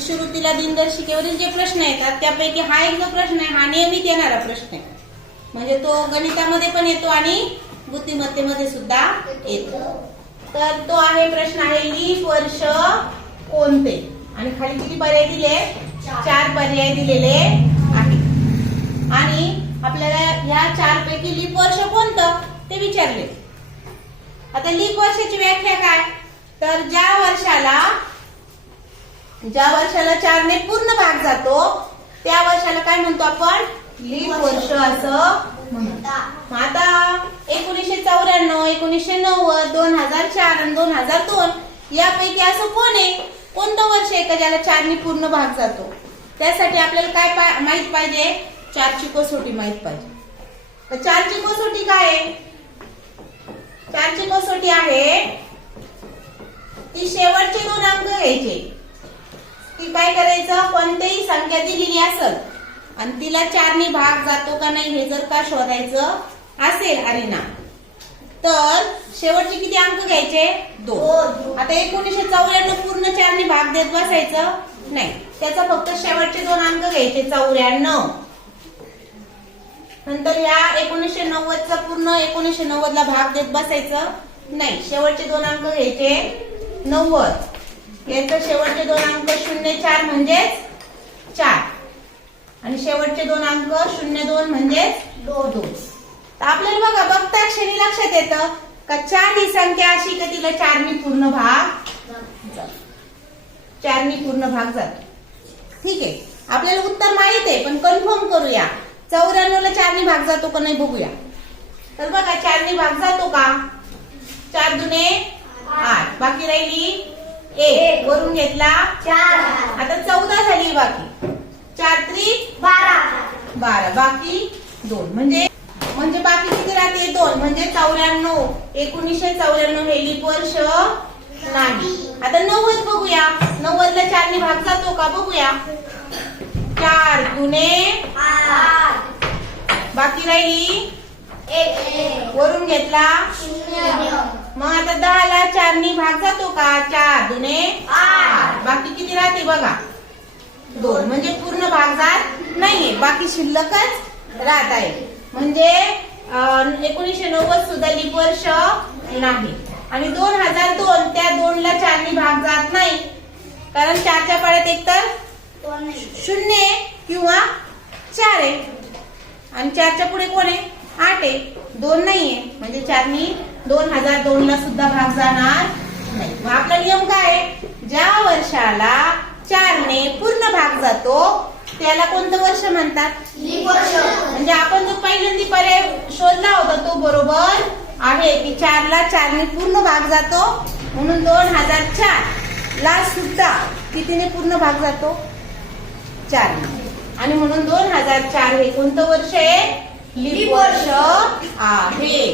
शिष्यवृत्तीला दिनदर्शिकेवरील जे प्रश्न येतात त्यापैकी हा एक जो प्रश्न आहे हा नियमित येणारा प्रश्न आहे. म्हणजे तो गणितामध्ये पण येतो आणि बुद्धिमत्तेमध्ये सुद्धा येतो. तर तो आहे प्रश्न आहे लीप वर्ष कोणते? आणि खाली किती पर्याय दिले? चार पर्याय दिलेले आहे आणि आपल्याला ह्या चार पैकी लीप वर्ष कोणतं? ते विचारले. आता लीप वर्षाची व्याख्या काय? तर ज्या वर्षाला ज्या वर्षाला चारने पूर्ण भाग जातो त्या वर्षाला काय म्हणतो आपण? लीप वर्ष असं आता एकोणीसशे चौऱ्याण्णव एकोणीशे नव्वद दोन हजार चार आणि दोन हजार दोन यापैकी असं कोण आहे? कोणतं वर्ष आहे का ज्याला चारने पूर्ण भाग जातो? त्यासाठी आपल्याला काय माहीत पाहिजे? चारची कसोटी माहीत पाहिजे. चारची कसोटी काय आहे? चारची कसोटी आहे ती शेवटचे दोन अंक घ्यायचे. ती काय करायचं? कोणतीही संख्या दिलेली असेल. आणि तिला चारने भाग जातो का नाही हे जर का शोधायचं असेल अरे ना तर शेवटचे किती अंक घ्यायचे? दोन. आता एकोणीसशे चौऱ्याण्णव पूर्ण चारने भाग देत बसायचं? नाही. त्याचा फक्त शेवटचे दोन अंक घ्यायचे चौऱ्याण्णव. नंतर या एकोणीसशे नव्वदचा पूर्ण एकोणीसशे नव्वद ला भाग देत बसायचं? नाही. शेवटचे दोन अंक घ्यायचे नव्वद. याचं शेवटचे दोन अंक शून्य चार म्हणजेच चार. आणि शेवटचे दोन अंक शून्य दोन म्हणजेच दोन दोन. तर आपल्याला बघा बघता क्षणी लक्षात येतं. का चार ही संख्या अशी का तिला चारनी पूर्ण भाग जातो. चारनी पूर्ण भाग जातो. ठीक आहे. आपल्याला उत्तर माहीत आहे पण कन्फर्म करूया. चौऱ्याण्णव ला चारनी भाग जातो का नाही बघूया. तर बघा चारनी भाग जातो का? चार दुने आठ. बाकी राहिली एक. वरून घेतला. चार. आता चौदा झाली बाकी. चार त्रिक बारा. बारा. बाकी दोन. म्हणजे म्हणजे बाकी किती राहते? दोन. म्हणजे चौऱ्याण्णव. एकोणीसशे चौऱ्याण्णव हे लीप वर्ष नाही. आता नव्वद बघूया. नव्वद ला चारने भाग जातो का? बघूया. चार गुणे आठ. बाकी राहिली? एक. वरून घेतला? मग आता दहा ला चारनी भाग का चार दुने आठ. बाकी किती राहते बघा? दोन. म्हणजे पूर्ण भाग जात नाहीये. बाकी शिल्लकच राहत आहे. म्हणजे अं, एकोणीसशे नव्वद सुद्धा लीप वर्ष नाही. आणि दोन हजार दोन त्या दोन ला चारनी भाग जात नाही. कारण चारच्या पाड्यात एकतर शून्य किंवा चार आहे. आणि चारच्या पुढे कोण आहे? आठ आहे. दोन नाहीये. म्हणजे चारनी दोन हजार दोन ला सुद्धा भाग जाणार नाही. मग आपला नियम काय आहे? ज्या वर्षाला चारने पूर्ण भाग जातो त्याला कोणतं वर्ष म्हणतात? लीप वर्ष. म्हणजे आपण जो पहिल्यांदा पर्याय शोधला होता तो बरोबर आहे की चारला चारने पूर्ण भाग जातो म्हणून दोन हजार चार ला सुद्धा कितीने पूर्ण भाग जातो? चार आणि म्हणून दोन हजार चार हे कोणतं वर्ष आहे? लीप वर्ष आहे.